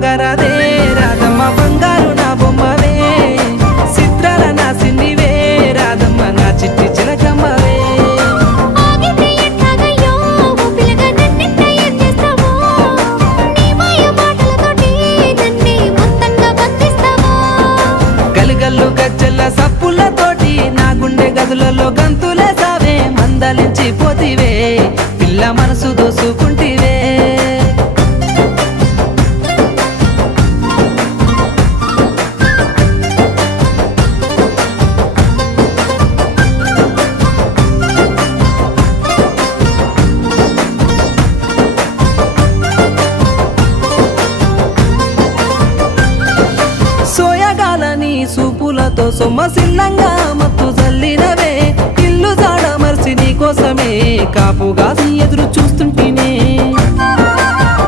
ఆగరాదే రాధమ్మ బంగారు నా బొమ్మవే చిత్రాల నా సిన్నివే రాధమ్మ నా చిట్టి చిలకమ్మవే ఆగితే ఎట్లాగయ్యో ఓ పిల్లగా నన్నెంత ఏం చేస్తావో నీ మాయ మాటలతోటి నన్నే మొత్తంగా బంధిస్తావో గలుగల్లు గజ్జల్ల సప్పులతోటి నా గుండె గదులలో గంతులే సావే మందలించి పోతివే పిల్ల మనసు దోసుకుంటివే సోయగాలని సూపులతో సొమ్మసిల్లంగా మత్తు జల్లినవే ఇల్లు జాడ మర్చి నీ కోసమే కాపుగా